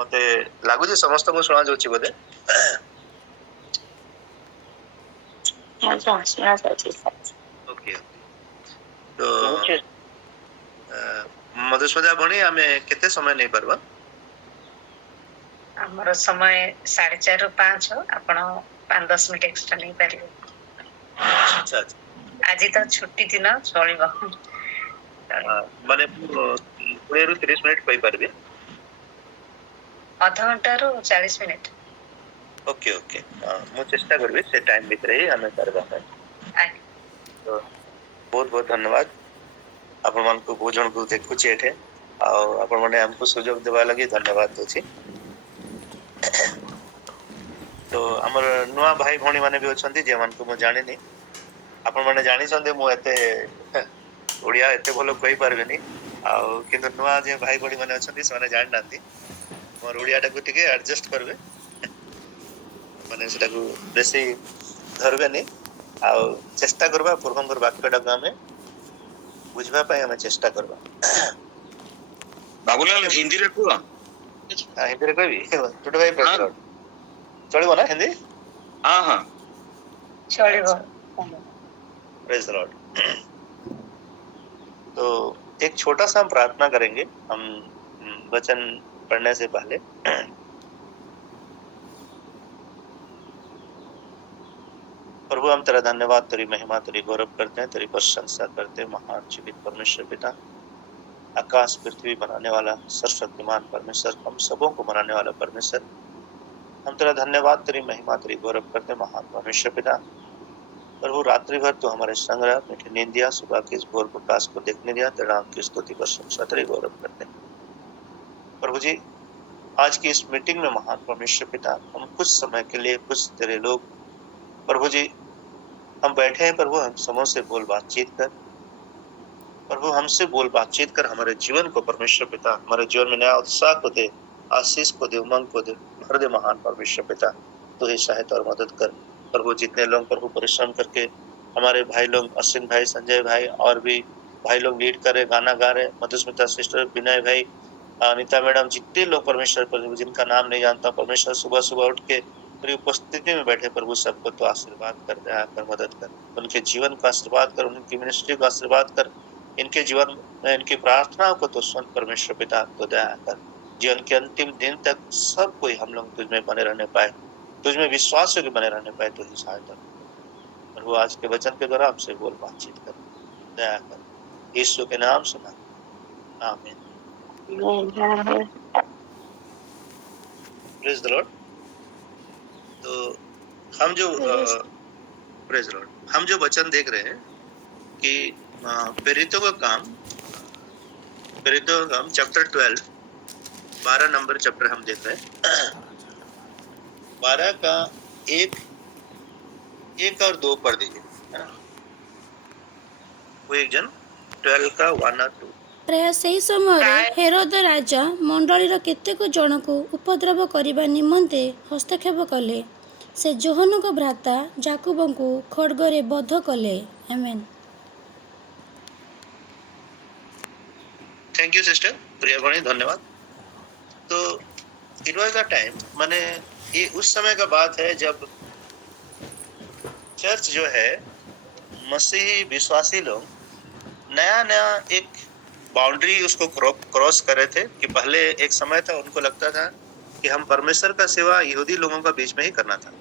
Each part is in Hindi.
मते लागुଛି ସମସ୍ତଙ୍କୁ ଶୁଣା ଯାଉଛି ବୋଧେ? ओके तो मधुस्मिता भणी आमे केते समय नहीं परबा? हमर समय 4:30 रु 5 आपण 5-10 मिनिट एक्स्ट्रा नहीं पारिबे। अच्छा आज तो छुट्टी दिन चलिबो। माने 20 रु 30 मिनिट पई परबे? आधा घंटा रु 40 मिनिट। ओके ओके मु चेष्टा करबे से टाइम भितर ही हमें करबा है। तो बहुत बहुत धन्यवाद आपण मन को भोजन को देखु छेठे आ आपण माने हमको सुयोग देबा लगी धन्यवाद दोछि। तो हमर नुआ भाई भणी माने भी अछंती जे मन को मु जानि नहीं आपण माने जानि संदे मु एते ओडिया एते भलो कहि परबेनी आ किंतु नुआ जे भाई भणी माने अछंती से माने जानि नांती मोर ओडियाटा को टिके एडजस्ट करबे माने सेटा को बेसी धरबेनी आ चेष्टा करबा पूर्वंकर वाक्यटा गामे बुझबा पय हम चेष्टा करबा। बाबूलाल हिंदी रे को हिंदी रे कहबी छोटे भाई प्रेस चलिबो ना हिंदी? हां हां चलिबो। Praise the Lord. तो एक छोटा सा हम प्रार्थना करेंगे हम वचन पढ़ने से पहले। प्रभु हम तेरा धन्यवाद तेरी महिमा तेरी गौरव करते हैं तेरी प्रशंसा करते हैं महान जीवित परमेश्वर पिता आकाश पृथ्वी बनाने वाला सर्वशक्तिमान परमेश्वर हम सबों को बनाने वाला परमेश्वर हम तेरा धन्यवाद तेरी महिमा तेरी गौरव करते हैं महान परमेश्वर पिता। प्रभु रात्रि भर तो हमारे संग रहा मीठी नींद दिया सुबह के इस भोर प्रकाश को देखने दिया तेरा नाम की स्तुति प्रशंसा तेरी गौरव करते हैं। प्रभु जी आज की इस मीटिंग में महान परमेश्वर पिता हम कुछ समय के लिए कुछ तेरे लोग प्रभु जी हम बैठे हैं प्रभु हम समूह से बोल बातचीत कर प्रभु हमसे बोल बातचीत कर हमारे जीवन को परमेश्वर पिता हमारे जीवन में नया उत्साह को दे आशीष को दे उमंग को दे भर दे महान परमेश्वर पिता तो ही सहायता और मदद कर प्रभु जितने लोग प्रभु परिश्रम करके हमारे भाई लोग अश्विन भाई संजय भाई और भी भाई लोग लीड कर रहे गाना गा रहे मधुस्मिता सिस्टर विनय भाई अनिता मैडम जितने लोग परमेश्वर प्रभु जिनका नाम नहीं जानता परमेश्वर सुबह सुबह उठ के तेरी उपस्थिति में बैठे प्रभु सबको तो आशीर्वाद कर दया कर मदद कर उनके जीवन का आशीर्वाद कर उनकी मिनिस्ट्री का आशीर्वाद कर इनके जीवन में इनकी प्रार्थनाओं को तो सुन परमेश्वर पिता तो दया कर जीवन के अंतिम दिन तक सब कोई हम लोग तुझ में बने रहने पाए तुझ में विश्वास के बने रहने पाए तो ही सहायता और वो आज के वचन के द्वारा हमसे बोल बातचीत कर दया कर यीशु के नाम से आमीन। Praise the Lord. तो हम जो प्रेज द लॉर्ड हम जो वचन देख रहे हैं कि प्रेरितों का काम चैप्टर 12 12 नंबर चैप्टर हम देख रहे हैं 12 का 1 और 2 पढ़ दीजिए वो एक जन 12 का 1 और 2 प्राय सही समय हेरोद राजा मंडलीर केतेक जन को उपद्रव करने निमंते हस्तक्षेप कले से जोहन को भ्राता जाकुब को खड्गरे बध कले। आमेन। थैंक यू सिस्टर प्रिया भणी धन्यवाद। तो इट वाज द टाइम माने ये उस समय का बात है जब चर्च जो है मसीही विश्वासी लोग नया एक बाउंड्री उसको क्रॉस कर रहे थे कि पहले एक समय था उनको लगता था कि हम परमेश्वर का सेवा यहूदी लोगों का बीच में ही करना था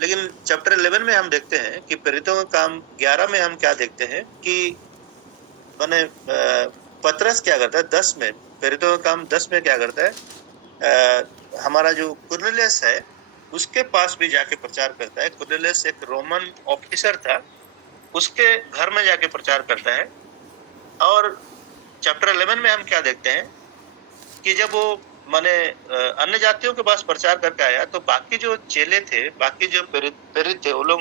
लेकिन चैप्टर 11 में हम देखते हैं कि प्रेरितों का काम 11 में हम क्या देखते हैं कि माने पतरस क्या करता है 10 में प्रेरितों का काम 10 में क्या करता है हमारा जो कुरनेलियस है उसके पास भी जाके प्रचार करता है। कुरनेलियस एक रोमन ऑफिसर था उसके घर में जाके प्रचार करता है और चैप्टर 11 में हम क्या देखते हैं कि जब वो माने अन्य जातियों के पास प्रचार करके आया तो बाकी जो चेले थे बाकी जो प्रेरित थे वो लोग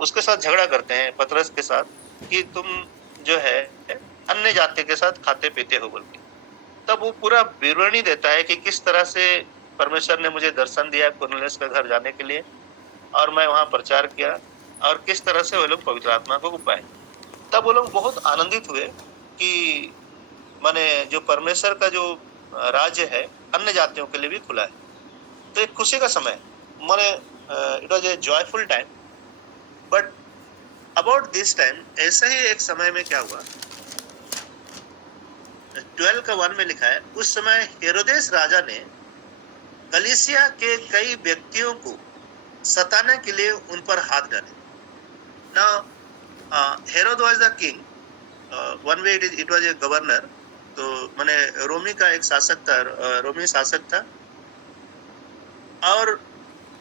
उसके साथ झगड़ा करते हैं पतरस के साथ कि तुम जो है अन्य जाति के साथ खाते पीते हो बोल के तब वो पूरा विवरणी देता है कि किस तरह से परमेश्वर ने मुझे दर्शन दिया कुरनेलियस के घर जाने के लिए और मैं वहां प्रचार किया और किस तरह से वो लोग पवित्र आत्मा को पाए। तब वो लोग बहुत आनंदित हुए कि माने जो परमेश्वर का जो राज्य है अन्य जातियों के लिए भी खुला है। तो एक खुशी का समय माने it was a joyful time. But about this time ऐसा ही एक समय में क्या हुआ, 12 का 1 में लिखा है, उस समय हेरोदेस राजा ने कलीसिया के कई व्यक्तियों को सताने के लिए उन पर हाथ डाले। Now Herod was the king, one way it was a governor. तो माने रोमी का एक शासक था, रोमी शासक था। और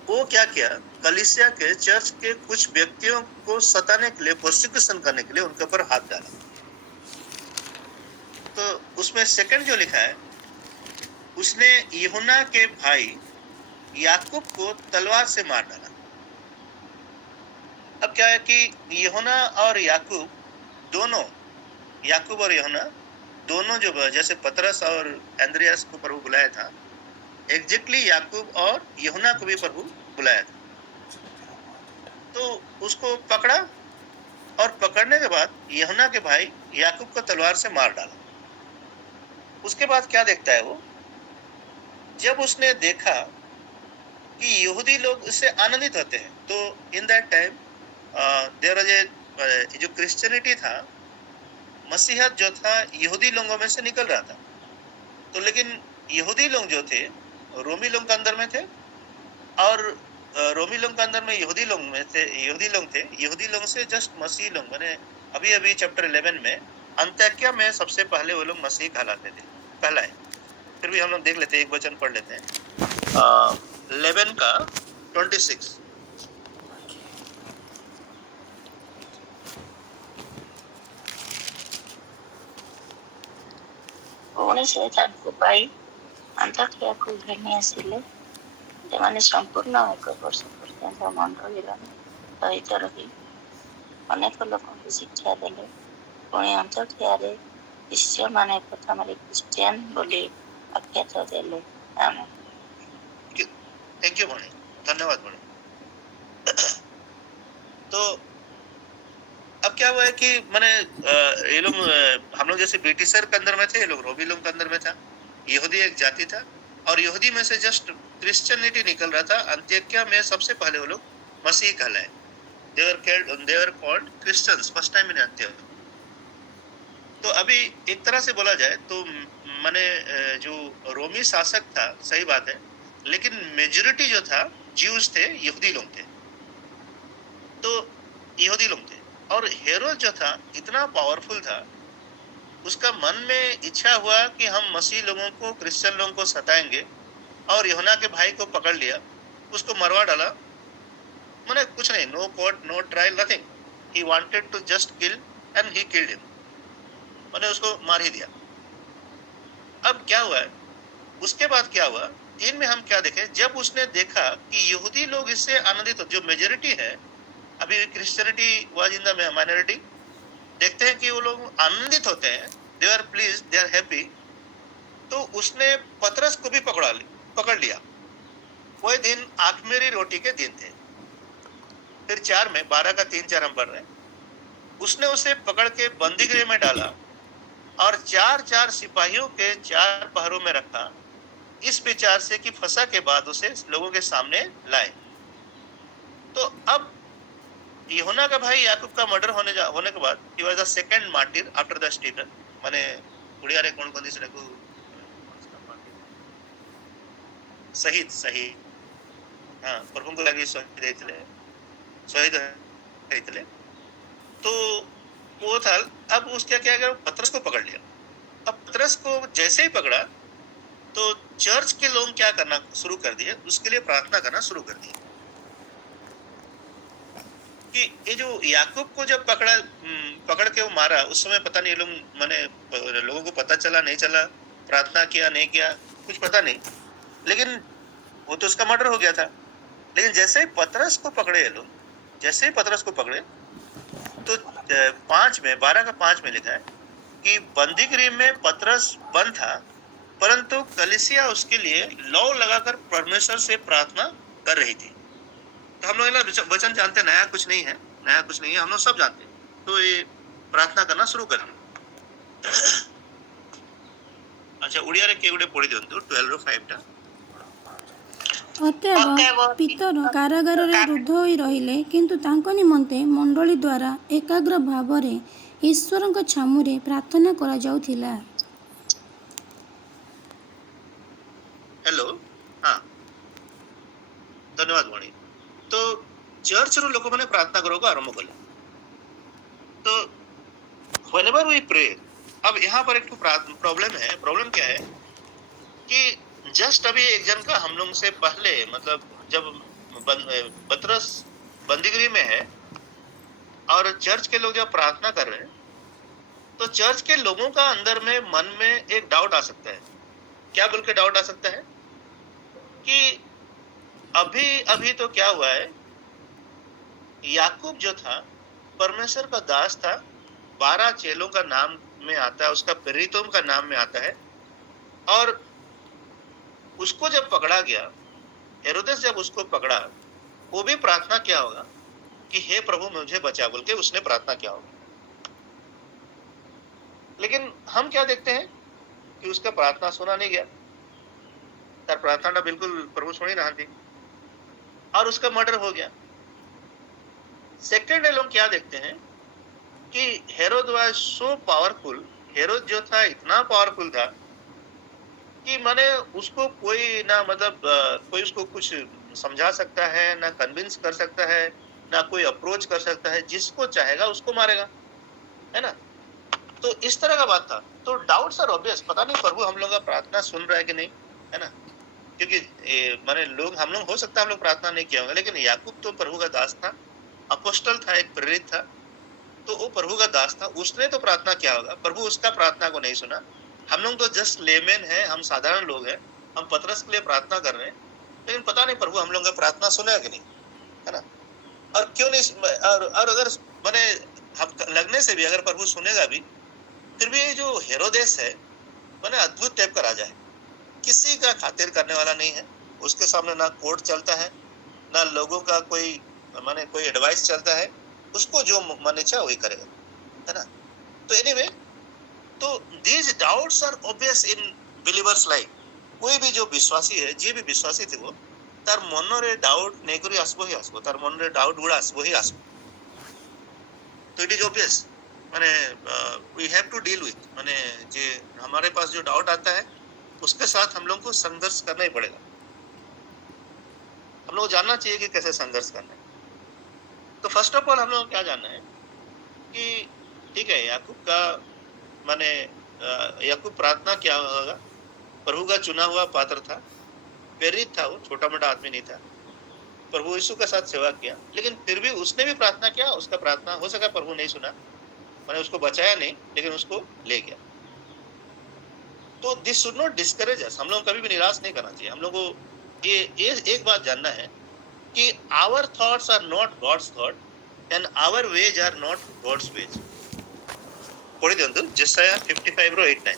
वो क्या किया, कलीसिया के चर्च के कुछ व्यक्तियों को सताने के लिए, प्रोसिक्यूशन करने के लिए उनके ऊपर हाथ डाला। तो उसमें सेकंड जो लिखा है, उसने यूहन्ना के भाई याकूब को तलवार से मार डाला। अब क्या है कि यूहन्ना और याकूब दोनों, याकूब और यूहन्ना दोनों जो जैसे पतरस और एंद्रियास को प्रभु बुलाया था, एग्जैक्टली याकूब और यूहन्ना को भी प्रभु बुलाया था। तो उसको पकड़ा और पकड़ने के बाद यूहन्ना के भाई याकूब को तलवार से मार डाला। उसके बाद क्या देखता है वो, जब उसने देखा कि यहूदी लोग इससे आनंदित होते हैं। तो in that time there was a जो क्रिश्चियनिटी था, मसीहत जो था, यहूदी लोगों में से निकल रहा था। तो लेकिन यहूदी लोग जो थे रोमी लोग के अंदर में थे, और रोमी लोग के अंदर में यहूदी लोग थे। यहूदी लोग से जस्ट मसीह लोग, मैंने अभी चैप्टर 11 में अंत्योक्या में सबसे पहले वो लोग मसीह कहलाते थे, पहला है। फिर भी हम लोग देख लेते हैं, एक वचन पढ़ लेते हैं 11 का 26। ପୁଣି ସେ ତାଙ୍କୁ ପାଇ ଅନ୍ତାକିଆକୁ ଘେନି ଆସିଲେ, ସେମାନେ ସମ୍ପୂର୍ଣ୍ଣ 1 ବର୍ଷ ପର୍ଯ୍ୟନ୍ତ ମଣ୍ଡଳୀର ସହିତ ରହି ଅନେକ ଲୋକଙ୍କୁ ଶିକ୍ଷା ଦେଲେ। ପୁଣି ଅନ୍ତାକିଆରେ ଶିଷ୍ୟମାନେ ପ୍ରଥମରେ ଖ୍ରୀଷ୍ଟିଆନ ବୋଲି ଆଖ୍ୟାତ ଦେଲେ। ଆମେନ୍। थैंक यू भणी, धन्यवाद भणी। तो अब क्या हुआ है कि मैंने ये लोग, हम लोग जैसे ब्रिटिशर के अंदर में थे, ये लोग रोमी लोग के अंदर में था। यहूदी एक जाति था, और यहूदी में से जस्ट क्रिश्चियनिटी निकल रहा था। अंत्योक्या में सबसे पहले वो लोग मसीह कहलाए। they were called Christians first time in Antioch। तो अभी एक तरह से बोला जाए तो माने जो रोमी शासक था, सही बात है, लेकिन मेजॉरिटी जो था ज्यूज थे, यहूदी लोग थे। तो यहूदी लोग थे, और हेरोद जो था इतना पावरफुल था, उसका मन में इच्छा हुआ कि हम मसीह लोगों को, क्रिश्चियन लोगों को सताएंगे, और यूहन्ना के भाई को पकड़ लिया, उसको मरवा डाला। माने कुछ नहीं, no court, no trial, nothing. He wanted to just kill and he killed him, माने उसको मार ही दिया। अब क्या हुआ है, उसके बाद क्या हुआ, 3 में हम क्या देखें, जब उसने देखा कि यहूदी लोग इससे आनंदित, जो मेजॉरिटी है, अभी Christianity was in the minority, देखते हैं कि वो लोग आनंदित होते हैं, they are please, they are happy. तो उसने पतरस को भी पकड़ लिया। वही दिन आखमेरी रोटी के दिन थे। फिर 4 में 12 का 3-4 हम पढ़ रहे हैं। उसने उसे पकड़ के बंदीगृह में डाला और 4-4 सिपाहियों के 4 पहरों में रखा, इस विचार से कि फसह के बाद उसे लोगों के सामने लाए। तो अब यूहन्ना का भाई याकूब का मर्डर होने के बाद, he was the second martyr after the Stephen. माने उड़िया रे कोन कोन को शहीद हाँ, प्रभु को लगी शहीद ହେଇଥିଲେ। तो वो था। अब उसने क्या किया, पतरस को पकड़ लिया। अब पतरस को जैसे ही पकड़ा तो चर्च के लोग क्या करना शुरू कर दिए, उसके लिए प्रार्थना करना शुरू कर दिए। कि ये जो याकूब को जब पकड़ के वो मारा, उस समय पता नहीं लोग, माने लोगों को पता चला नहीं चला, प्रार्थना किया नहीं किया, कुछ पता नहीं, लेकिन वो तो उसका मर्डर हो गया था। लेकिन जैसे ही पतरस को पकड़े ये लोग, जैसे ही पतरस को पकड़े तो 12 का 5 में लिखा है कि बंदीगृह में पतरस बंद था, परंतु कलीसिया उसके लिए लौ लगाकर परमेश्वर से प्रार्थना कर रही थी। तो हम लोग वचन जानते, नया कुछ नहीं है, हम लोग सब जानते हैं। तो ये प्रार्थना करना शुरू कर दिया। अच्छा ओडिया रे के गुडे पढि दियंतु 12 रो 5 टा ଅତଏବ ପିତର କାରାଗାରରେ ରୁଦ୍ଧ ହୋଇ ରହିଲେ, କିନ୍ତୁ ତାଙ୍କ ନିମନ୍ତେ ମଣ୍ଡଳୀ ଦ୍ୱାରା ଏକାଗ୍ର ଭାବରେ ଈଶ୍ୱରଙ୍କ ଛାମୁରେ ପ୍ରାର୍ଥନା କରାଯାଉଥିଲା। हेलो हाँ धन्यवाद भणी। तो चर्च रो लोक माने प्रार्थना करो को आरंभ कले। तो whenever we pray, अब यहाँ पर एक प्रॉब्लम है। प्रॉब्लम क्या है कि जस्ट अभी एक जन का हम लोग से पहले मतलब जब पतरस बंदीगृह में है और चर्च के लोग जब प्रार्थना कर रहे हैं तो चर्च के लोगों का अंदर में मन में एक डाउट आ सकता है। क्या बोल के डाउट आ सकता है कि अभी अभी तो क्या हुआ है, याकूब जो था परमेश्वर का दास था, 12 चेलों का नाम में आता है, उसका प्रेरितों का नाम में आता है, और उसको जब पकड़ा गया, हेरोदेस जब उसको पकड़ा, वो भी प्रार्थना किया होगा कि हे प्रभु मुझे बचा बोल के उसने प्रार्थना किया होगा। लेकिन हम क्या देखते हैं कि उसका प्रार्थना सुना नहीं गया, तार प्रार्थना बिल्कुल प्रभु सुनी ना थी और उसका मर्डर हो गया। सेकंड लोग क्या देखते हैं कि Herod was so powerful, Herod जो था इतना पावरफुल था कि माने उसको कोई ना मतलब कोई उसको कुछ समझा सकता है, ना कन्विंस कर सकता है, ना कोई अप्रोच कर सकता है, जिसको चाहेगा उसको मारेगा, है ना। तो इस तरह का बात था। तो डाउट्स आर ऑब्वियस, पता नहीं प्रभु हम लोग का प्रार्थना सुन रहा है कि नहीं, है ना। क्योंकि माने लोग हम लोग हो सकता है हम लोग प्रार्थना नहीं किया होगा, लेकिन याकूब तो प्रभु का दास था, अपोस्टल था, एक प्रेरित था, तो वो प्रभु का दास था, उसने तो प्रार्थना किया होगा, प्रभु उसका प्रार्थना को नहीं सुना। हम लोग तो जस्ट लेमेन है, हम साधारण लोग हैं, हम पतरस के लिए प्रार्थना कर रहे हैं, लेकिन पता नहीं प्रभु हम लोग का प्रार्थना सुना कि नहीं, है ना। और क्यों नहीं, और अगर माने हम लगने से भी अगर प्रभु सुनेगा भी, फिर भी जो हेरोदेस है माने अद्भुत टाइप का राजा है, किसी का खातिर करने वाला नहीं है, उसके सामने ना कोर्ट चलता है, ना लोगों का कोई माने कोई एडवाइस चलता है, उसको जो मन इच्छा वही करेगा, है ना। तो एनीवे, तो these doubts are obvious in believers life. कोई भी जो विश्वासी है, जे भी विश्वासी थे वो तार मन रे डाउट नहीं करी आसबो ही आसबो, तार मन रे डाउट गुड़ा आसबो ही आसबो। तो इट इज ऑब्वियस, माने we have to deal with, माने जे हमारे पास जो डाउट आता है उसके साथ हम लोग को संघर्ष करना ही पड़ेगा। हम लोग जानना चाहिए कि कैसे संघर्ष करना है। तो फर्स्ट ऑफ ऑल हम लोग क्या जानना है कि ठीक है, याकूब का माने याकूब प्रार्थना क्या होगा, प्रभु का चुना हुआ पात्र था, प्रेरित था, वो छोटा मोटा आदमी नहीं था, प्रभु यीशु के साथ सेवा किया, लेकिन फिर भी उसने भी प्रार्थना किया, उसका प्रार्थना हो सका प्रभु नहीं सुना, मैंने उसको बचाया नहीं, लेकिन उसको ले गया। तो दिस शुड नॉट डिस्करेज अस, हम लोग कभी भी निराश नहीं करना चाहिए। हम लोग को ये एक बात जानना है कि our thoughts are not God's thought and our ways are not God's ways. पढ़ी दियंतु जेसाया 55 रो 8-9।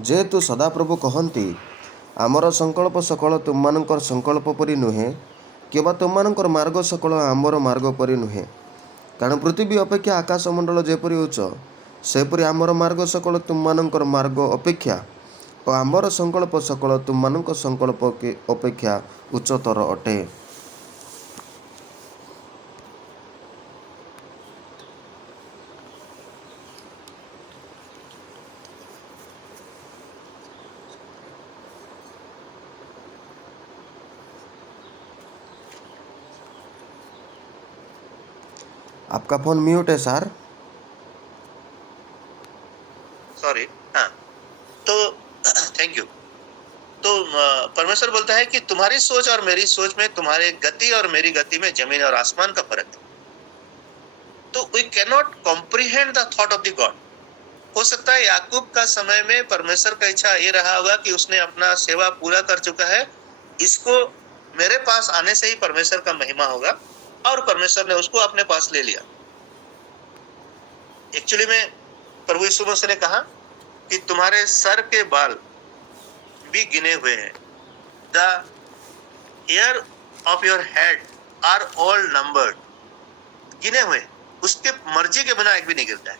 जेहेतु सदाप्रभु कहती आमर संकल्प सकल तुममानंकर संकल्प परि नुहे, केवल तुममानंकर मार्ग सकल आमर मार्ग परि नुहे, कारण पृथ्वी अपेक्षा आकाशमंडल जेपरि उच्च सेपरि आमर मार्ग सकल तुममानंकर मार्ग अपेक्षा और आमर संकल्प सकल तुममानंकर संकल्प के अपेक्षा उच्चतर अटे। आपका फोन म्यूट है सर। सॉरी, हाँ, तो थैंक यू। तो परमेश्वर बोलता है कि तुम्हारी सोच और मेरी सोच में, तुम्हारी गति और मेरी गति में जमीन और आसमान का फर्क है। तो we can not comprehend the thought of the God. हो सकता है याकूब का समय में परमेश्वर का इच्छा ये रहा होगा कि उसने अपना सेवा पूरा कर चुका है, इसको मेरे पास आने से ही परमेश्वर का महिमा होगा, और परमेश्वर ने उसको अपने पास ले लिया। एक्चुअली में प्रभु यीशु मसीह ने कहा कि तुम्हारे सर के बाल भी गिने हुए हैं, the hair of your head are all numbered, गिने हुए, उसके मर्जी के बिना एक भी नहीं गिरता है।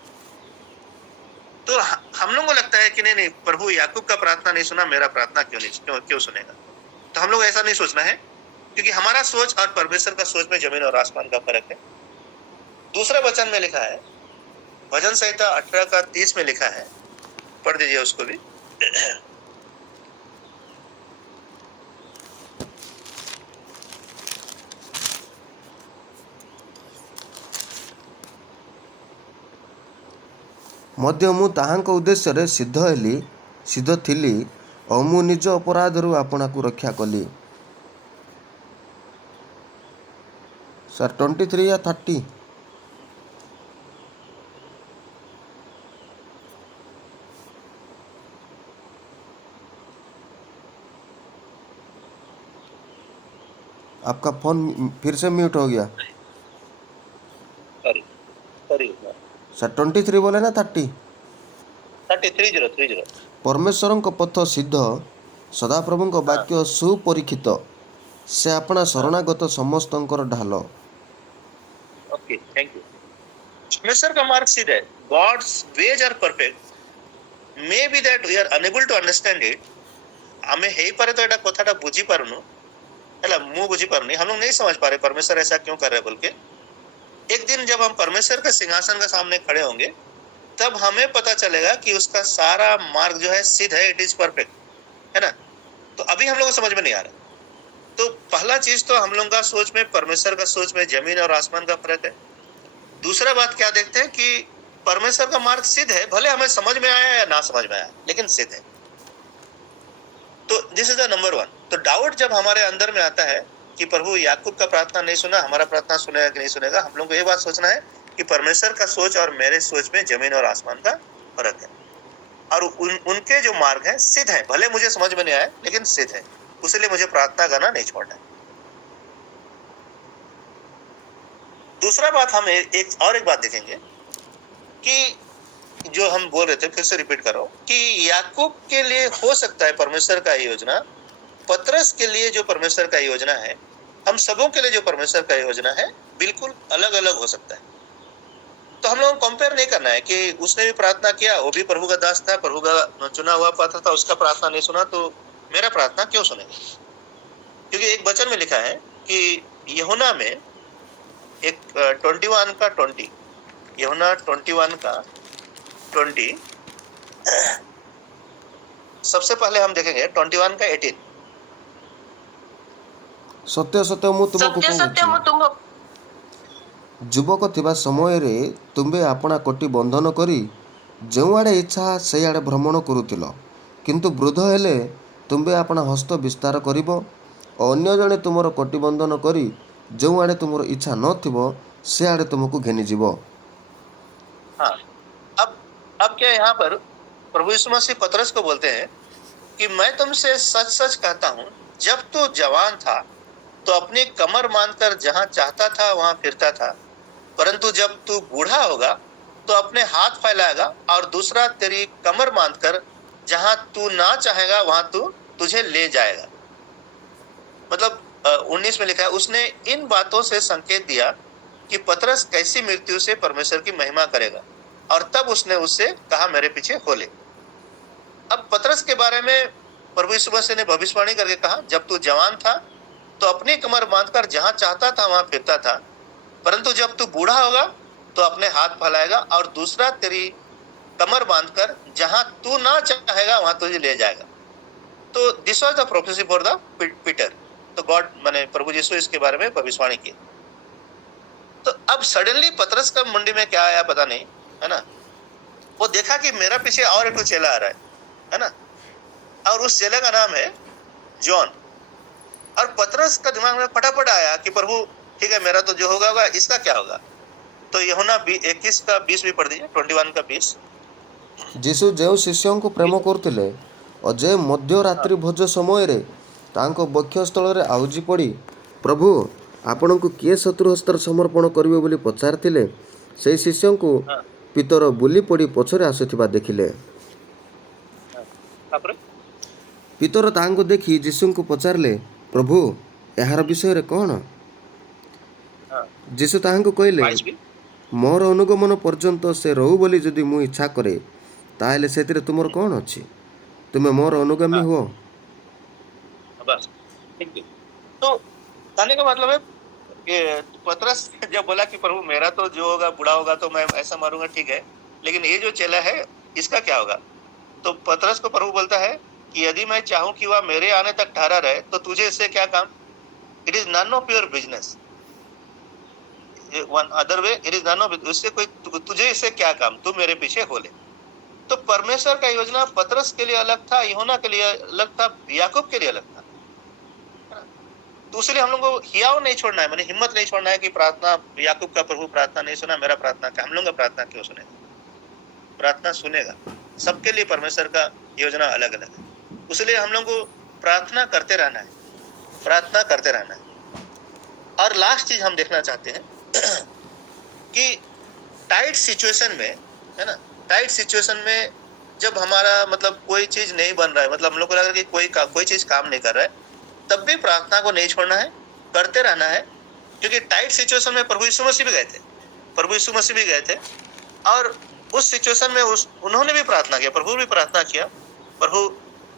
तो हम लोगों को लगता है कि नहीं, प्रभु याकूब का प्रार्थना नहीं सुना, मेरा प्रार्थना क्यों सुनेगा? तो हम लोग ऐसा नहीं सोचना है, क्योंकि हमारा सोच और परमेश्वर का सोच में जमीन और आसमान का फर्क है। दूसरा वचन में लिखा है, भजन संहिता 18:30 में लिखा है, पढ़ दीजिए उसको भी। ମଧ୍ୟ ମୁଁ ତାହାଙ୍କ ଉଦ୍ଦେଶ୍ୟରେ ସିଦ୍ଧ ଥିଲି ଓ ମୁଁ ନିଜ ଅପରାଧରୁ ଆପଣାକୁ ରକ୍ଷା କଲି। सर 23 या 30? आपका फोन फिर से म्यूट हो गया। सर 23 बोले ना 30? 30। परमेश्वरଙ୍କ ପଥ ସିଦ୍ଧ, ସଦାପ୍ରଭୁଙ୍କ ବାକ୍ୟ ସୁପରୀକ୍ଷିତ, ସେ ଆପଣା ଶରଣାଗତ ସମସ୍ତଙ୍କର ଢାଲ। Okay, thank you. परमेश्वर का मार्ग सीधा है, God's ways are perfect, may be that we are unable to understand it. हमें हे पारे तो एटा कथाटा बुझी पारुनु, हैला मु बुझी पारुनी, हम लोग नहीं समझ पा रहे परमेश्वर ऐसा क्यों कर रहे बोल के। एक दिन जब हम परमेश्वर के सिंहासन के सामने खड़े होंगे, तब हमें पता चलेगा कि उसका सारा मार्ग जो है सिद्ध है, इट इज परफेक्ट, है ना। तो अभी हम लोग को समझ में नहीं आ रहा। तो पहला चीज तो हम लोग का सोच में, परमेश्वर का सोच में जमीन और आसमान का फर्क है। दूसरा बात क्या देखते हैं कि परमेश्वर का मार्ग सिद्ध है, भले हमें समझ में आया या ना समझ में आया, लेकिन सिद्ध है। तो दिस इज द नंबर 1। तो डाउट जब हमारे अंदर में आता है कि प्रभु याकूब का प्रार्थना नहीं सुना, हमारा प्रार्थना सुनेगा कि नहीं सुनेगा, हम लोग को ये बात सोचना है कि परमेश्वर का सोच और मेरे सोच में जमीन और आसमान का फर्क है, और उनके जो मार्ग है सिद्ध है, भले मुझे समझ में नहीं आया लेकिन सिद्ध है, उसलिए मुझे प्रार्थना करना नहीं छोड़ना है। दूसरा बात हम एक बात देखेंगे कि जो हम बोल रहे थे, फिर से रिपीट करो, कि याकूब के लिए हो सकता है परमेश्वर का योजना, पतरस के लिए जो परमेश्वर का योजना है, हम सबों के लिए जो परमेश्वर का योजना है, बिल्कुल अलग अलग हो सकता है। तो हम लोग कंपेयर नहीं करना है कि उसने भी प्रार्थना किया, वो भी प्रभु का दास था, प्रभु का चुना हुआ पात्र था, उसका प्रार्थना नहीं सुना, तो मेरा प्रार्थना क्यों सुनेगा? क्योंकि एक वचन में लिखा है कि यूहन्ना में एक 21 का 20, यूहन्ना 21 का 20, सबसे पहले हम देखेंगे 21 का 18। ସତ୍ୟ ସତ୍ୟ ମୁଁ ତୁମକୁ କହୁଛି, ଯୁବକ ଥିବା ସମୟରେ ତୁମ୍ଭେ ଆପଣା କୋଟି ବନ୍ଧନ କରି ଯେଉଁଆଡ଼େ ଇଚ୍ଛା ସେଇଆଡ଼େ ଭ୍ରମଣ କରୁଥିଲ, କିନ୍ତୁ ବୃଦ୍ଧ ହେଲେ ତୁମ୍ଭେ ଆପଣା ହସ୍ତ ବିସ୍ତାର କରିବ ଓ ଅନ୍ୟ ଜଣେ ତୁମର କୋଟି ବନ୍ଧନ କରି ଯେଉଁଆଡ଼େ ତୁମର ଇଚ୍ଛା ନଥିବ ସେଆଡ଼େ ତୁମକୁ ଘେନିଯିବ। हाँ, अब क्या यहाँ पर प्रभु यीशु मसीह पतरस को बोलते हैं कि मैं तुमसे सच सच कहता हूँ, जब तू जवान था तो अपनी कमर बांधकर जहाँ चाहता था वहाँ फिरता था, परंतु जब तू बूढ़ा होगा तो अपने हाथ फैलाएगा और दूसरा तेरी कमर बांधकर जहाँ तू ना चाहेगा वहाँ तुझे ले जाएगा। मतलब 19 में लिखा है, उसने इन बातों से संकेत दिया कि पतरस कैसी मृत्यु से परमेश्वर की महिमा करेगा, और तब उसने उससे कहा, मेरे पीछे हो ले। अब पतरस के बारे में प्रभु यीशु मसीह ने भविष्यवाणी करके कहा, जब तू जवान था तो अपनी कमर बांधकर जहां चाहता था वहां फिरता था, परंतु जब तू बूढ़ा होगा तो अपने हाथ फैलाएगा और दूसरा तेरी कमर बांधकर जहां तू ना चाहेगा वहां तुझे ले जाएगा। तो this was the prophecy for the Peter. तो गॉड माने प्रभु यीशु इसके बारे में भविष्यवाणी की। तो अब सडनली पतरस का मुंडी में क्या आया पता नहीं, है ना। वो देखा कि मेरा पीछे और एक चेला आ रहा है ना, और उस चेले का नाम है जॉन। और पतरस का दिमाग में फटाफट आया कि प्रभु ठीक है, मेरा तो जो होगा इसका क्या होगा। तो यूहन्ना 21 का 20 भी पढ़ दीजिए, 21 का 20। ଯୀଶୁ ଯେଉଁ ଶିଷ୍ୟଙ୍କୁ ପ୍ରେମ କରୁଥିଲେ ଓ ଯେ ମଧ୍ୟରାତ୍ରି ଭୋଜ ସମୟରେ ତାଙ୍କ ବକ୍ଷସ୍ଥଳରେ ଆଉଜି ପଡ଼ି ପ୍ରଭୁ ଆପଣଙ୍କୁ କିଏ ଶତ୍ରୁ ହସ୍ତରେ ସମର୍ପଣ କରିବେ ବୋଲି ପଚାରିଥିଲେ, ସେହି ଶିଷ୍ୟଙ୍କୁ ପିତର ବୁଲି ପଡ଼ି ପଛରେ ଆସୁଥିବା ଦେଖିଲେ। ପିତର ତାହାଙ୍କୁ ଦେଖି ଯୀଶୁଙ୍କୁ ପଚାରିଲେ, ପ୍ରଭୁ ଏହାର ବିଷୟରେ କ'ଣ? हाँ ଯୀଶୁ ତାହାଙ୍କୁ କହିଲେ, 22 भी ମୋର ଅନୁଗମନ ପର୍ଯ୍ୟନ୍ତ ସେ ରହୁ ବୋଲି ଯଦି ମୁଁ ଇଚ୍ଛା କରେ, ତାହେଲେ ସେଥିରେ ତୁମର କ'ଣ ଅଛି? ତୁମେ ମୋର ଅନୁଗାମୀ ହୁଅ। बस ठीक है। तो कहने का मतलब है कि पतरस जब बोला कि प्रभु मेरा तो जो होगा बूढ़ा होगा तो मैं ऐसा मारूंगा, ठीक है, लेकिन ये जो चेला है इसका क्या होगा? तो पतरस को प्रभु बोलता है कि यदि मैं चाहूं कि वह मेरे आने तक ठहरा रहे तो तुझे इससे क्या काम? It is none of your business. One other way it is none of, उससे कोई तुझे इससे क्या काम, तू मेरे पीछे हो ले। तो परमेश्वर का योजना पतरस के लिए अलग था, यूहन्ना के लिए अलग था, याकूब के लिए अलग था। तो इसलिए हम लोग को हियाव नहीं छोड़ना है, मैंने हिम्मत नहीं छोड़ना है कि प्रार्थना, याकूब का प्रभु प्रार्थना नहीं सुना, मेरा प्रार्थना क्या, हम लोग का प्रार्थना क्यों सुनेगा? प्रार्थना सुनेगा। सबके लिए परमेश्वर का योजना अलग अलग है, इसलिए हम लोग को प्रार्थना करते रहना है, प्रार्थना करते रहना है। और लास्ट चीज हम देखना चाहते हैं कि टाइट सिचुएशन में, है ना, टाइट सिचुएशन में जब हमारा मतलब कोई चीज नहीं बन रहा है, मतलब हम लोग को लग रहा है कि कोई चीज काम नहीं कर रहा है, तब भी प्रार्थना को नहीं छोड़ना है, करते रहना है। क्योंकि टाइट सिचुएशन में प्रभु यीशु मसीह भी गए थे, प्रभु यीशु मसीह भी गए थे, और उस सिचुएशन में उन्होंने भी प्रार्थना किया, प्रभु भी प्रार्थना किया। प्रभु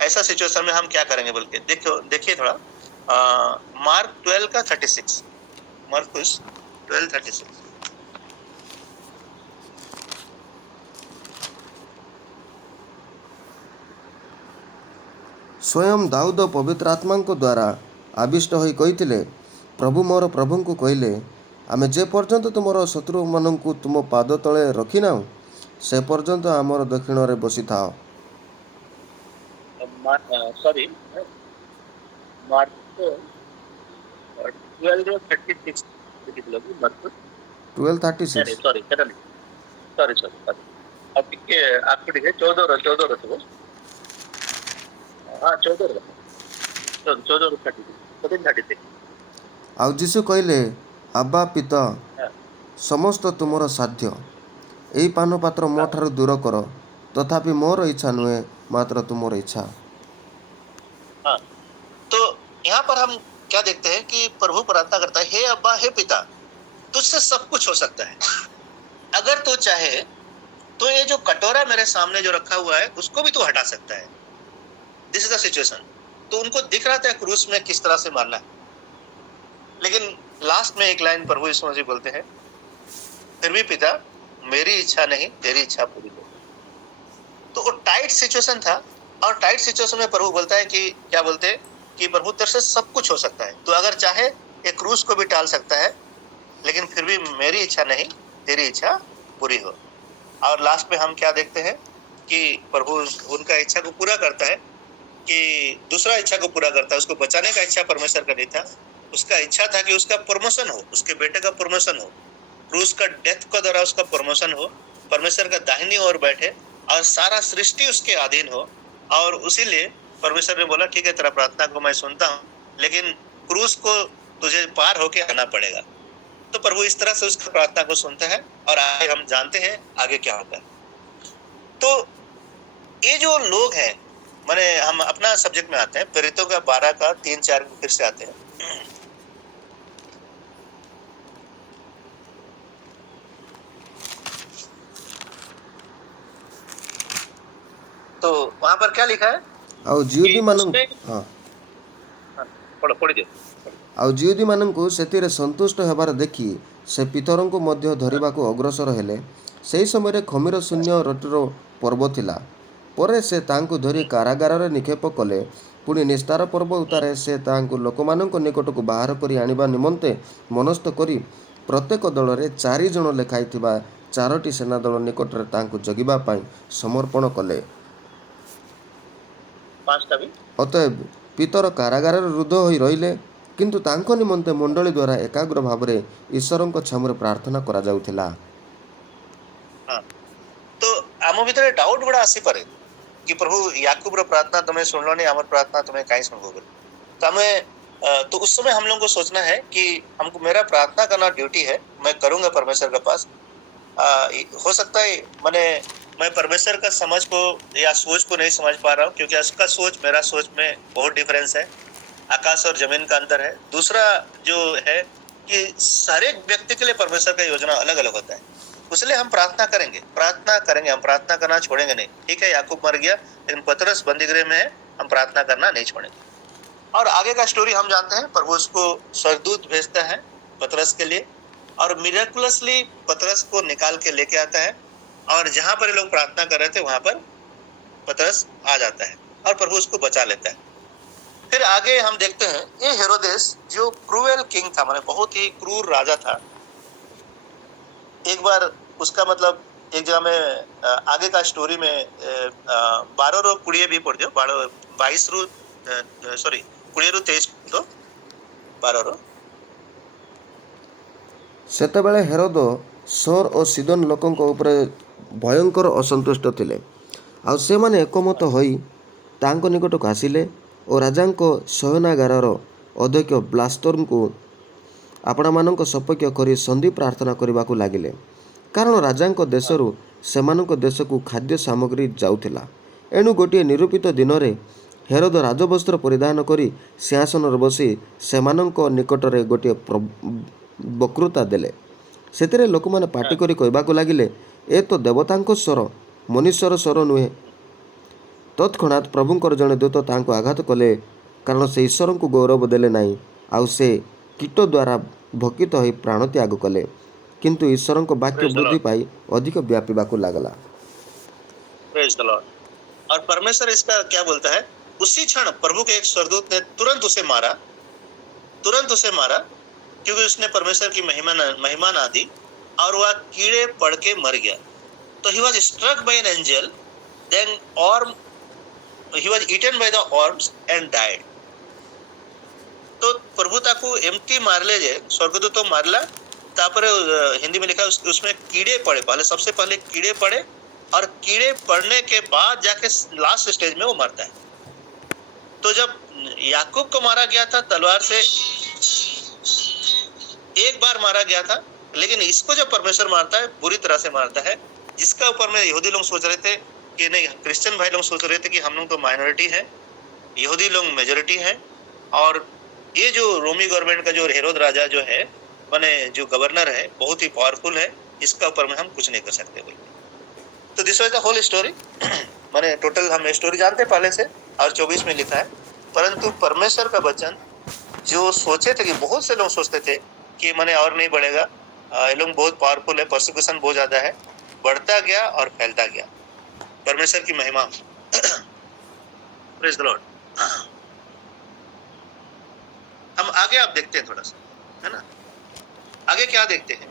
ऐसा सिचुएशन में हम क्या करेंगे बोल के देखिए थोड़ा मार्क 12 का 36, मार्कुस 12:36। ସ୍ୱୟଂ ଦାଉଦ ପବିତ୍ର ଆତ୍ମାଙ୍କ ଦ୍ୱାରା ଆବିଷ୍ଟ ହୋଇ କହିଥିଲେ, ପ୍ରଭୁ ମୋର ପ୍ରଭୁଙ୍କୁ କହିଲେ, ଆମେ ଯେ ପର୍ଯ୍ୟନ୍ତ ତୁମର ଶତ୍ରୁମାନଙ୍କୁ ତୁମ ପାଦ ତଳେ ରଖିନାହୁଁ ସେ ପର୍ଯ୍ୟନ୍ତ ଆମର ଦକ୍ଷିଣରେ ବସିଥାଅ। सॉरी मार्क 12:36 ଦେଖିଥିଲୁ ମାର୍କୁସ 12:36 ସରି ସେଟା ନାହିଁ, ସରି ଆଉ ଟିକେ ଆକୁ ଟିକେ 14 ଥିବ। हाँ 14 ଆଉ ଯୀଶୁ କହିଲେ, ଆବା ପିତା, हाँ ସମସ୍ତ ତୁମର ସାଧ୍ୟ, ଏହି ପାନ ପାତ୍ର ମୋ ଠାରୁ ଦୂର କର, ତଥାପି ମୋର ଇଚ୍ଛା ନୁହେଁ ମାତ୍ର ତୁମର ଇଚ୍ଛା। हाँ। तो यहाँ पर हम क्या देखते हैं कि प्रभु प्रार्थना करता है, हे अब्बा, हे पिता, तुझसे सब कुछ हो सकता है, अगर तू चाहे तो ये जो कटोरा मेरे सामने जो रखा हुआ है उसको भी तू हटा सकता है। This is the situation. तो उनको दिख रहा था क्रूस में किस तरह से मारना है, लेकिन लास्ट में एक लाइन प्रभु यीशु मसीह बोलते हैं, फिर भी पिता मेरी इच्छा नहीं तेरी इच्छा पूरी हो। तो वो टाइट सिचुएशन था, और टाइट सिचुएशन में प्रभु बोलता है कि क्या बोलते हैं कि प्रभु तेरे से सब कुछ हो सकता है, तो अगर चाहे ये क्रूस को भी टाल सकता है, लेकिन फिर भी मेरी इच्छा नहीं तेरी इच्छा पूरी हो। और लास्ट में हम क्या देखते हैं कि प्रभु उनका इच्छा को पूरा करता है, कि दूसरा इच्छा को पूरा करता है। उसको बचाने का इच्छा परमेश्वर का नहीं था, उसका इच्छा था कि उसका प्रमोशन हो, उसके बेटे का प्रमोशन हो, क्रूस का डेथ के द्वारा उसका प्रमोशन हो, परमेश्वर का दाहिनी ओर बैठे और सारा सृष्टि उसके अधीन हो। और उसीलिए परमेश्वर ने बोला, ठीक है तेरा प्रार्थना को मैं सुनता हूँ, लेकिन क्रूस को तुझे पार होके आना पड़ेगा। तो प्रभु इस तरह से उसकी प्रार्थना को सुनता है, और आगे हम जानते हैं आगे क्या होता है। तो ये जो लोग हैं, माने हम अपना सब्जेक्ट में आते हैं, प्रेरितों का 12 का 3-4 फिर से आते हैं। तो वहां पर क्या लिखा है? ଆଉ ଜିହୁଦୀମାନଙ୍କୁ पढ़िए। ଆଉ ଜିହୁଦୀମାନଙ୍କୁ ସେଥିରେ ସନ୍ତୁଷ୍ଟ ହେବାର ଦେଖି ସେ ପିତରଙ୍କୁ ମଧ୍ୟ ଧରିବାକୁ ଅଗ୍ରସର ହେଲେ। ସେହି ସମୟରେ ଖମିର ଶୂନ୍ୟ ରୁଟିର ପର୍ବ ଥିଲା। ପରେ ସେ ତାଙ୍କୁ ଧରି କାରାଗାରରେ ନିକ୍ଷେପ କଲେ। ପୁଣି ନିସ୍ତାର ପର୍ବ ଉତ୍ତାରେ ସେ ତାହାଙ୍କୁ ଲୋକମାନଙ୍କ ନିକଟକୁ ବାହାର କରି ଆଣିବା ନିମନ୍ତେ ମନସ୍ଥ କରି ପ୍ରତ୍ୟେକ ଦଳରେ 4 ଜଣ ଲେଖାଏଁ ଥିବା 4ଟି ସେନାଦଳ ନିକଟରେ ତାହାଙ୍କୁ ଜଗିବା ପାଇଁ ସମର୍ପଣ କଲେ। ଅତଏବ ପିତର କାରାଗାରରେ ରୁଦ୍ଧ ହୋଇ ରହିଲେ, କିନ୍ତୁ ତାଙ୍କ ନିମନ୍ତେ ମଣ୍ଡଳୀ ଦ୍ୱାରା ଏକାଗ୍ର ଭାବରେ ଈଶ୍ୱରଙ୍କ ଛାମୁରେ ପ୍ରାର୍ଥନା କରାଯାଉଥିଲା। तो आम भीतर डाउट गुड़ा आसी पारे कि प्रभु याकूब रो प्रार्थना तुम्हें सुनलोनी, हमर प्रार्थना तुम्हें काई सुनबोगे। तो हमें तो उस समय हम लोग को सोचना है कि हमको मेरा प्रार्थना करना ड्यूटी है, मैं करूंगा परमेश्वर के पास। हो सकता है मैंने मैं परमेश्वर का समझ को या सोच को नहीं समझ पा रहा हूँ, क्योंकि उसका सोच मेरा सोच में बहुत डिफरेंस है, आकाश और जमीन का अंतर है। दूसरा जो है कि हर एक व्यक्ति के लिए परमेश्वर का योजना अलग अलग होता है, इसलिए हम प्रार्थना करेंगे, हम प्रार्थना करना छोड़ेंगे नहीं। ठीक है, याकूब मर गया, लेकिन पतरस बंदीगृह में है, हम प्रार्थना करना नहीं छोड़ेंगे। और आगे का स्टोरी हम जानते हैं, प्रभु उसको स्वर्गदूत भेजता है पतरस के लिए, और मिरेकुलसली पतरस को निकाल के लेके आता है, और जहां पर ये लोग प्रार्थना कर रहे थे वहां पर पतरस आ जाता है और प्रभु उसको बचा लेता है। फिर आगे हम देखते हैं, ये हेरोदेस जो क्रूएल किंग था, माने बहुत ही क्रूर राजा था। एक बार उसका मतलब एक जगह में आगे का स्टोरी में 12 रो 20 भी पढ़ दियो, 22 रू 23 तो 12 रो। ସେତେବେଳେ ହେରୋଦ ସୋର ଓ ସିଦୋନ ଲୋକଙ୍କ ଉପରେ ଭୟଙ୍କର ଅସନ୍ତୁଷ୍ଟ ଥିଲେ, ଆଉ ସେମାନେ ଏକମତ ହୋଇ ତାଙ୍କ ନିକଟକୁ ଆସିଲେ ଓ ରାଜାଙ୍କ ଶୟନାଗାରର ଅଧ୍ୟକ୍ଷ ବ୍ଲାସ୍ତରଙ୍କୁ ଆପଣମାନଙ୍କ ସପକ୍ଷ କରି ସନ୍ଧି ପ୍ରାର୍ଥନା କରିବାକୁ ଲାଗିଲେ, କାରଣ ରାଜାଙ୍କ ଦେଶରୁ ସେମାନଙ୍କ ଦେଶକୁ ଖାଦ୍ୟ ସାମଗ୍ରୀ ଯାଉଥିଲା। ଏଣୁ ଗୋଟିଏ ନିରୂପିତ ଦିନରେ ହେରୋଦ ରାଜବସ୍ତ୍ର ପରିଧାନ କରି ସିଂହାସନରେ ବସି ସେମାନଙ୍କ ନିକଟରେ ଗୋଟିଏ ବକ୍ତୃତା ଦେଲେ। ସେଥିରେ ଲୋକମାନେ ପାଟି କରି କହିବାକୁ ଲାଗିଲେ, ଏ ତ ଦେବତାଙ୍କ ସ୍ୱର, ମନୁଷ୍ୟର ସ୍ୱର ନୁହେଁ। ତତ୍କ୍ଷଣାତ୍ ପ୍ରଭୁଙ୍କର ଜଣେ ଦୂତ ତାଙ୍କୁ ଆଘାତ କଲେ, କାରଣ ସେ ଈଶ୍ୱରଙ୍କୁ ଗୌରବ ଦେଲେ ନାହିଁ, ଆଉ ସେ କୀଟ ଦ୍ୱାରା ଭକିତ ହୋଇ ପ୍ରାଣ ତ୍ୟାଗ କଲେ। କିନ୍ତୁ ଈଶ୍ୱରଙ୍କ ବାକ୍ୟ ବୃଦ୍ଧି ପାଇ ଅଧିକ ବ୍ୟାପିବାକୁ ଲାଗଲା। Praise the Lord. और परमेश्वर इसका क्या बोलता है, उसी क्षण प्रभु के एक स्वर्गदूत ने तुरंत उसे मारा, क्योंकि उसने परमेश्वर की महिमा ना दी, और वह कीड़े पड़ के मर गया। तो he was struck by an angel, then he was eaten by the worms and died. तो प्रभु ताकू एमती मारले जे स्वर्गदूत तो मारला, तापर हिंदी में लिखा उसमें कीड़े पड़े, सबसे पहले कीड़े पड़े, और कीड़े पड़ने के बाद जाके लास्ट स्टेज में वो मरता है। तो जब याकूब को मारा गया था तलवार से, एक बार मारा गया था, लेकिन इसको जब परमेश्वर मारता है बुरी तरह से मारता है, जिसका ऊपर में यहूदी लोग सोच रहे थे कि नहीं, क्रिश्चियन भाई लोग सोच रहे थे कि हम लोग तो माइनॉरिटी है, यहूदी लोग मेजोरिटी है, और ये जो रोमी गवर्नमेंट का जो हेरोद राजा जो है, माने जो गवर्नर है, बहुत ही पावरफुल है, इसका ऊपर में हम कुछ नहीं कर सकते बोल। तो this was the whole story. माने टोटल हम स्टोरी जानते पहले से, और 24 में लिखा है। परंतु परमेश्वर का वचन जो सोचे थे कि बहुत से लोग सोचते थे कि माने और नहीं बढ़ेगा, ये लोग बहुत पावरफुल है, परसिक्यूशन बहुत ज्यादा है, बढ़ता गया और फैलता गया। परमेश्वर की महिमा। Praise the Lord. हम आगे आप देखते हैं थोड़ा सा, है ना, आगे क्या देखते हैं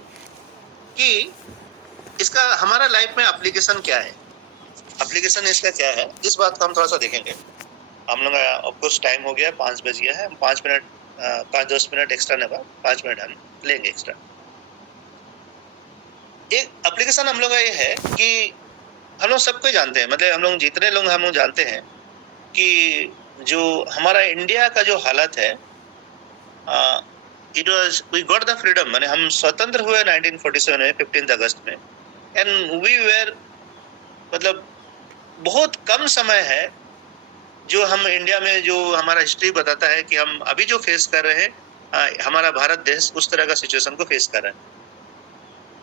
कि इसका हमारा लाइफ में एप्लीकेशन क्या है, एप्लीकेशन इसका क्या है, इस बात को हम थोड़ा सा देखेंगे। हम लोग ऑफकोर्स टाइम हो गया, 5 बज गया है, हम 5-10 मिनट एक्स्ट्रा नहीं, 5 मिनट हम लेंगे एक्स्ट्रा। एक एप्लीकेशन हम लोग का ये है कि हम लोग सबको जानते हैं, मतलब हम लोग जितने लोग हम लोग जानते हैं कि जो हमारा इंडिया का जो हालत है, it was we got the freedom, माने हम स्वतंत्र हुए 1947 में 15 अगस्त में, एंड वी वेर, मतलब बहुत कम समय है जो हम इंडिया में, जो हमारा हिस्ट्री बताता है कि हम अभी जो फेस कर रहे हैं, हमारा भारत देश उस तरह का सिचुएशन को फेस कर रहा है।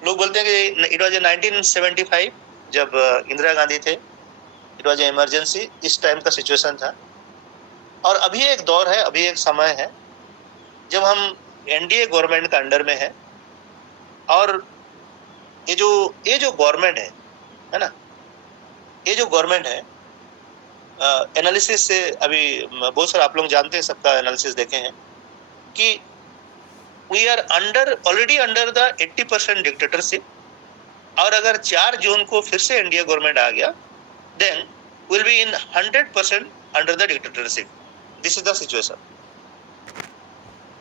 लोग बोलते हैं कि इट वाज 1975 जब इंदिरा गांधी थे, इट वाज इमरजेंसी, इस टाइम का सिचुएशन था। और अभी एक दौर है, अभी एक समय है जब हम एनडीए गवर्नमेंट का अंडर में है, और ये जो गवर्नमेंट है ना, ये जो गवर्नमेंट है, एनालिसिस से अभी बहुत सारे आप लोग जानते हैं, सबका एनालिसिस देखे हैं कि we are already under the 80% dictatorship, और अगर 4 जून को फिर से इंडिया गवर्नमेंट आ गया, then will be in 100% under the dictatorship. This is the situation.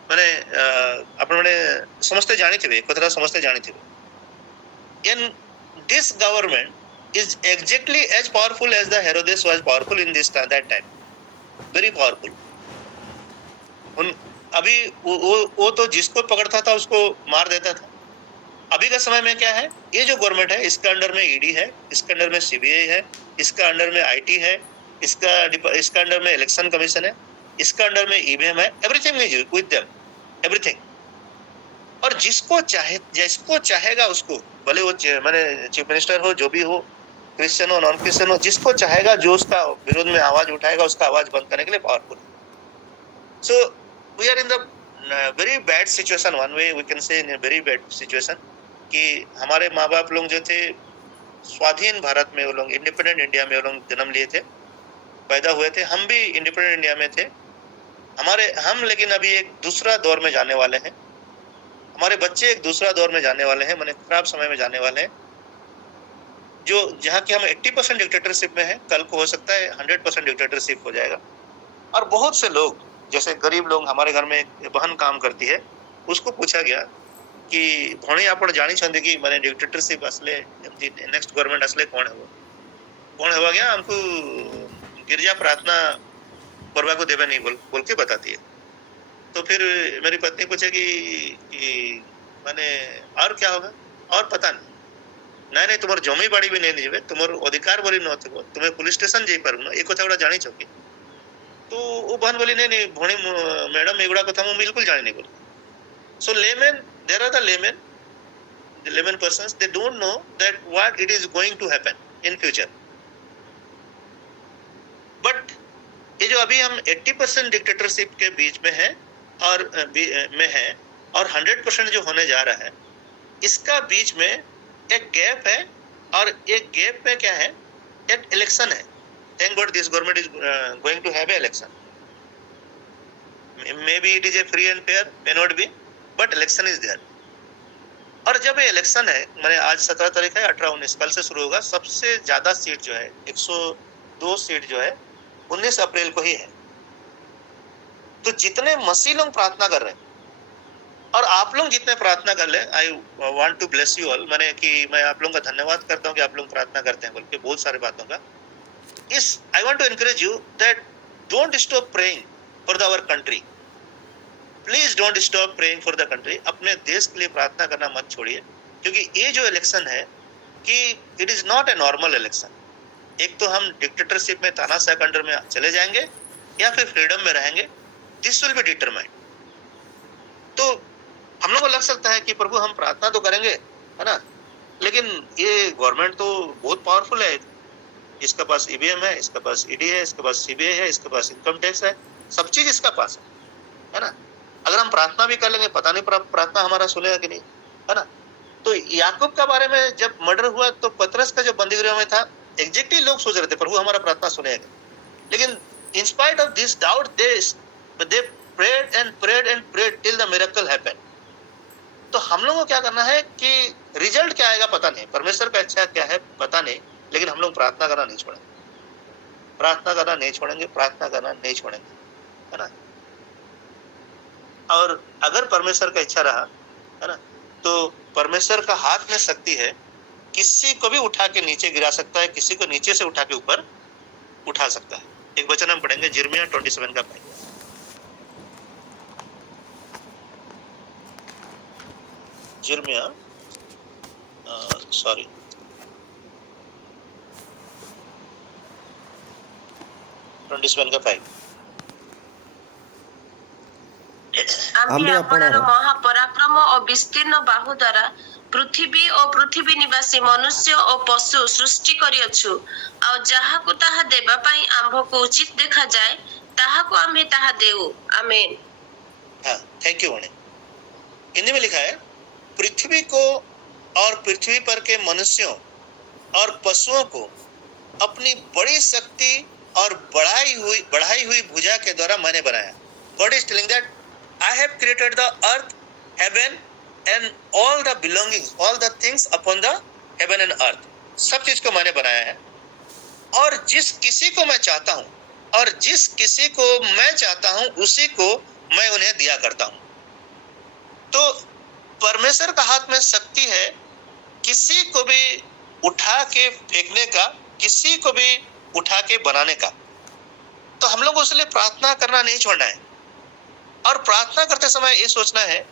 मैंने अपने समझते जानी थी, कतरा समझते जानी थी। In this government is exactly as powerful as the Herodes was powerful in that time, very powerful. अभी वो तो जिसको पकड़ता था उसको मार देता था, अभी का समय में क्या है, ये जो गवर्नमेंट है इसका अंडर में ईडी है, इसके अंडर में सीबीआई है, इसका अंडर में आईटी है, इसका अंडर में इलेक्शन कमीशन है, इसका अंडर में ईवीएम है, everything is with them, everything. और जिसको चाहेगा उसको, भले वो मैंने चीफ मिनिस्टर हो, जो भी हो, क्रिश्चियन हो नॉन क्रिश्चियन हो, जिसको चाहेगा जो उसका विरोध में आवाज उठाएगा उसका आवाज बंद करने के लिए powerful. So we are in the very bad situation, one way we can say in very bad situation, कि हमारे माँ बाप लोग जो थे स्वाधीन भारत में, वो लोग इंडिपेंडेंट इंडिया में वो लोग जन्म लिए थे, पैदा हुए थे, हम भी इंडिपेंडेंट इंडिया में थे, हम लेकिन अभी एक दूसरा दौर में जाने वाले हैं, हमारे बच्चे एक दूसरा दौर में जाने वाले हैं, माने खराब समय में जाने वाले हैं, जो जहाँ की हम 80% डिक्टेटरशिप में है, कल को हो सकता है 100% डिक्टेटरशिप हो जाएगा। और बहुत से लोग, जैसे गरीब लोग, हमारे घर में एक बहन काम करती है, उसको पूछा गया कि भणी आपण जानी छंदी कि माने डिक्टेटरशिप असले नेक्स्ट गवर्नमेंट असले कौन है गया, हमको गिरजा प्रार्थना करवा को देवे नहीं बोल के बताती है। तो फिर मेरी पत्नी पूछे कि माने और क्या होगा, और पता नहीं तुम्हार जमी बाड़ी भी नहीं जीवे, तुम्हार अधिकार बोली न थे, तुम्हें पुलिस स्टेशन जाई पारू ना, ये कथा गुड़ा जानी चौकी। तो वो बहन बोली नहीं भणी मैडम एगुड़ा कथा मु बिल्कुल जानी नहीं बोल। सो lemon, there are the layman persons, they don't know that what it is going to happen in future. But ये जो अभी हम 80% डिक्टेटरशिप के बीच में है और 100% जो होने जा रहा है, इसका बीच में एक गैप है, और एक गैप में क्या है, एक इलेक्शन है। Thank God this government is going to have an election. Maybe it is a free and fair, may not be, but election is there. और जब ये इलेक्शन है, मैंने आज 17 तारीख है, 18-19 कल से शुरू होगा, सबसे ज्यादा सीट जो है 102 सीट जो है 19 अप्रैल को ही है। तो जितने मसीह लोग प्रार्थना कर रहे हैं, और आप लोग जितने प्रार्थना कर ले, I want to bless you all, मैंने कि मैं आप लोगों का धन्यवाद करता हूँ कि आप लोग प्रार्थना करते हैं बोल के, बहुत सारे बातों का। I want to encourage you that don't stop praying for our country, please don't stop praying for the country. अपने देश के लिए प्रार्थना करना मत छोड़िए, क्योंकि ये जो इलेक्शन है कि it is not a normal election. एक तो हम डिक्टेटरशिप में, तानाशाह के अंडर में चले जाएंगे या फिर फ्रीडम में रहेंगे, दिस विल बी डिटरमाइंड। तो हम लोग को लग सकता है कि प्रभु हम प्रार्थना तो करेंगे, है ना, लेकिन ये गवर्नमेंट तो बहुत पावरफुल है, इसके पास ईवीएम है, इसके पास ईडी है, इसके पास सीबीआई है, इसके पास इनकम टैक्स है, सब चीज इसका पास है ना। अगर हम प्रार्थना भी कर लेंगे, पता नहीं प्रार्थना हमारा सुनेगा कि नहीं, है ना। तो याकूब का बारे में जब मर्डर हुआ, तो पतरस का जो बंदीगृह में था, एग्जैक्टली लोग सोच रहे थे प्रभु हमारा प्रार्थना सुनेगा, लेकिन in spite of this doubt they prayed and prayed and prayed till the miracle happened. तो हम लोगों को क्या करना है कि रिजल्ट क्या आएगा पता नहीं, परमेश्वर का इच्छा क्या है पता नहीं, लेकिन हम लोग प्रार्थना करना नहीं छोड़ेंगे, प्रार्थना करना नहीं छोड़ेंगे, प्रार्थना करना नहीं छोड़ेंगे, है ना। और अगर परमेश्वर का इच्छा रहा, है ना, तो परमेश्वर का हाथ में शक्ति है, किसी को भी उठा के नीचे गिरा सकता है, किसी को नीचे से उठा के ऊपर उठा सकता है। एक वचन हम पढ़ेंगे यिर्मयाह 27 का 5। यिर्मयाह 27 का 5। आम्ही आपणार महापराक्रम और विस्तीर्ण बाहु द्वारा पृथ्वी और पृथ्वी निवासी मनुष्य और पशु सृष्टि करियछु, आ जहाकु ताहा देबा पई आम्भको उचित देखा जाए ताहाकु आम्हे ताहा देउ। आमेन। हाँ, थैंक यू। हिंदी में लिखा है, पृथ्वी को और पृथ्वी पर के मनुष्यों और पशुओं को अपनी बड़ी शक्ति और बढ़ाई हुई भुजा के द्वारा मैंने बनाया। God is telling that I have created the earth, heaven and all the belongings, all the things upon the heaven and earth. सब चीज को मैंने बनाया है, और जिस किसी को मैं चाहता हूँ और जिस किसी को मैं चाहता हूँ उसी को मैं उन्हें दिया करता हूँ। तो परमेश्वर का हाथ में शक्ति है किसी को भी उठा के फेंकने का, किसी को भी उठा के बनाने का। तो हम लोग उसके लिए प्रार्थना करना नहीं छोड़ना है, और प्रार्थना करते समय ये सोचना है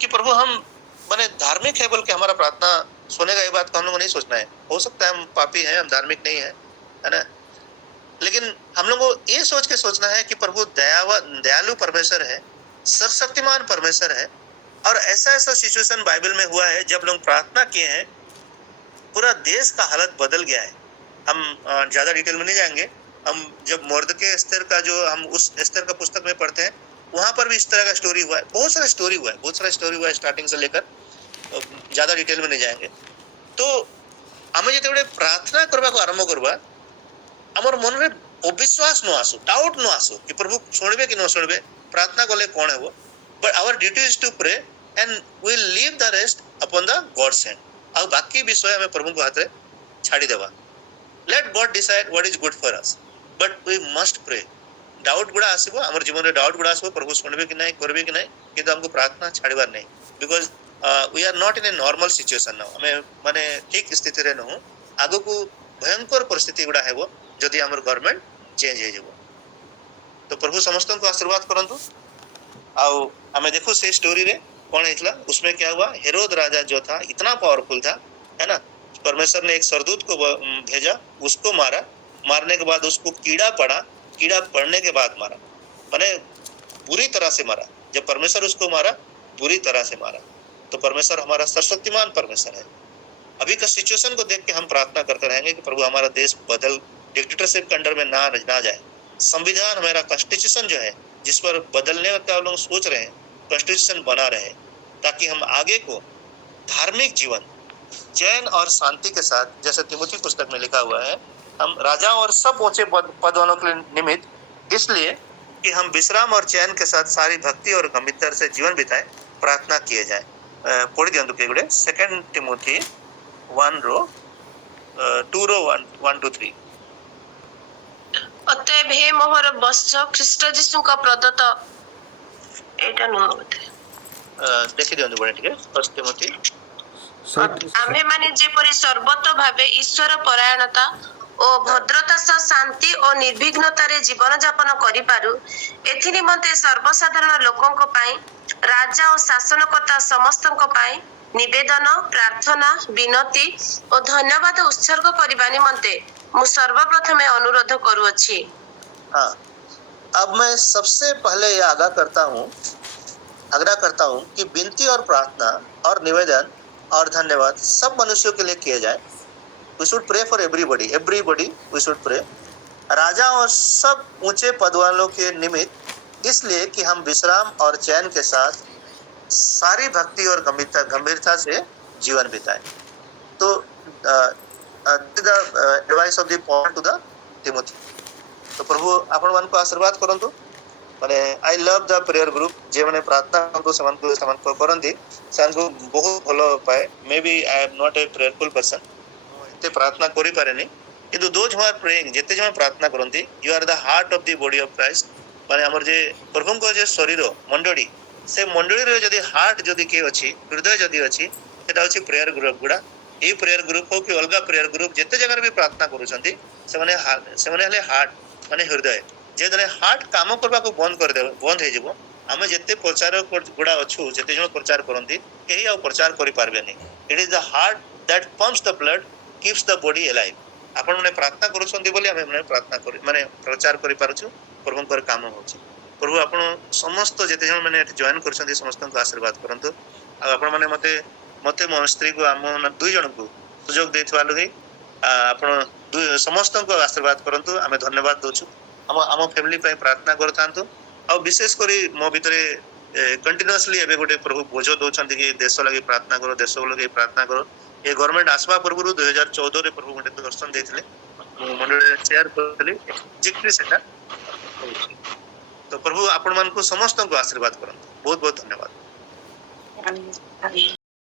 कि प्रभु हम माने धार्मिक है बोल के हमारा प्रार्थना सुनेगा, ये बात को हम लोग को नहीं सोचना है। हो सकता है हम पापी हैं, हम धार्मिक नहीं है ना, लेकिन हम लोग को ये सोच के सोचना है कि प्रभु दयालु परमेश्वर है, सर्वशक्तिमान परमेश्वर है। और ऐसा ऐसा सिचुएशन बाइबल में हुआ है जब लोग प्रार्थना किए हैं, पूरा देश का हालत बदल गया है। हम ज्यादा डिटेल में नहीं जाएंगे। हम जब मोर्दके एस्तेर का जो हम उस एस्तेर का पुस्तक में पढ़ते हैं, वहां पर भी इस तरह का स्टोरी हुआ है। बहुत सारा स्टोरी हुआ है स्टार्टिंग से लेकर, ज्यादा डिटेल में नहीं जाएंगे। तो आम जो प्रार्थना करने को आरंभ करवा, आमर मन में अविश्वास न आसू, डाउट न आसू कि प्रभु शुणबे कि न शुणबे, प्रार्थना कले कौन है वो। But our duty is to pray and we leave the rest upon the God's hand. आ बाकी विषय हमें प्रभु को हाथ रे छाड़ी देवा। Let God decide what is good for us, but we must pray. Doubt गुड़ा आसबो, हमर जीवन रे डाउट गुड़ा आसबो, प्रभु शुणबे कि नहीं, करबे कि नहीं, किंतु हमको प्रार्थना छाड़ीबार नहीं। Because we are not in a normal situation now. हमें माने ठीक स्थिति रे न हो, आगो को भयंकर परिस्थिति गुड़ा हेबो जदि हमर गवर्नमेंट चेंज हे जेबो। तो प्रभु समस्त को आशीर्वाद करंतु। आउ हमें देखो से स्टोरी रे कौन हेतला, उसमें क्या हुआ। हेरोद राजा जो था इतना पावरफुल था, है ना, परमेश्वर ने एक सरदूत को भेजा, उसको मारा। मारने के बाद उसको कीड़ा पड़ा, कीड़ा पड़ने के बाद मारा, माने बुरी तरह से मारा। जब परमेश्वर उसको मारा, बुरी तरह से मारा। तो परमेश्वर हमारा सर्वशक्तिमान परमेश्वर है। अभी का सिचुएशन को देख के हम प्रार्थना करते रहेंगे कि प्रभु हमारा देश बदल, डिक्टेटरशिप के अंडर में ना जाए। संविधान हमारा कॉन्स्टिट्यूशन जो है, जिस पर बदलने का लोग सोच रहे हैं, कॉन्स्टिट्यूशन बना रहे, ताकि हम आगे को धार्मिक जीवन चैन और शांति के साथ, जैसे तिमोथी पुस्तक में लिखा हुआ है, हम राजाओं और सब ऊंचे पद वालों के निमित्त, इसलिए कि हम विश्राम और चैन के साथ सारी भक्ति और गंभीरता से जीवन बिताए, प्रार्थना किए जाए। पढ़ी दियंतु के गुड़े 2 तिमोथी 1 रो 2 रो 1 to 3। अतएव हे मोहर बत्स ख्रीष्ट जीशु का प्रदत्त एटा नुह बोधे देखि दियंतु बड़े ठीक है 1 तिमोथी। आमे माने जेपरि सर्वत भावे ईश्वर परायणता और भद्रता सह शांति और निर्विघ्नता रे जीवन यापन करि पारु, एथि निमंते सर्वसाधारण लोकों को पाई, राजा और शासनकर्ता समस्त को पाई निवेदन, प्रार्थना, विनती और धन्यवाद उत्सर्ग करबा निमंते मु सर्वप्रथमे अनुरोध करूअछि। हाँ, अब मैं सबसे पहले ये आग्रह करता हूँ कि विनती और प्रार्थना और निवेदन और धन्यवाद सब मनुष्यों के लिए किए जाए। We should pray for everybody we should pray। राजा और सब ऊंचे पद वालों के निमित्त, इसलिए कि हम विश्राम और चैन के साथ सारी भक्ति और गंभीरता से जीवन बिताएं। तो advice of the Paul to the Timothy. तो प्रभु आपण मान को आशीर्वाद करंतु। माने I love the prayer group, जे माने प्रार्थना को समान को करंती, सानको बहुत भलो पाए। Maybe I am not a prayerful person, ते प्रार्थना करि पारे नहीं, किंतु दोज हु आर प्रेइंग, जेते जण प्रार्थना करंती, you are the heart of the body of Christ. माने हमर जे प्रभु को जे शरीर मंडली, से मंडली रे जदी हार्ट जदी के अछि, हृदय जदी अछि, सेटा अछि प्रेयर ग्रुप गुडा। ए प्रेयर ग्रुप हो कि अलगा प्रेयर ग्रुप जेते जगह भी प्रार्थना करूछंती, से माने हले हार्ट माने हृदय। जे दने हार्ट काम करबा को बंद कर देबो, बंद हे जेबो, आमे जेते प्रचार गुडा अछु, जेते जण प्रचार करंती, केही आ प्रचार करि पारबे नहीं। It is the heart that pumps the blood, keeps the body alive. आपण माने प्रार्थना करूछंती बोली आमे माने प्रार्थना करि माने प्रचार करि पारुछु, प्रभुकर काम होछि। प्रभु आपण समस्त जेते जण माने जॉइन करछंती समस्त को आशीर्वाद करंतु। आ आपण माने मते मो स्त्री को आम दुई जन को सुजोग देथवा लगे आपण समस्त को आशीर्वाद करंतु। आमे धन्यवाद दोछु। आम फैमिली पे प्रार्थना करथांतु। आ विशेष करी मो भितरे कंटिन्यूअसली एबे गोटे प्रभु बोझ दोछंती कि देश लगे प्रार्थना करो, देश लगे प्रार्थना करो। ये गवर्नमेंट आसवा पूर्व 2014 रे प्रभु गोटे दर्शन देथिले, मंडल शेयर करथले एक्जेक्टली सेटा। तो प्रभु आपण मान को समस्त को आशीर्वाद करंतु। बहुत बहुत धन्यवाद।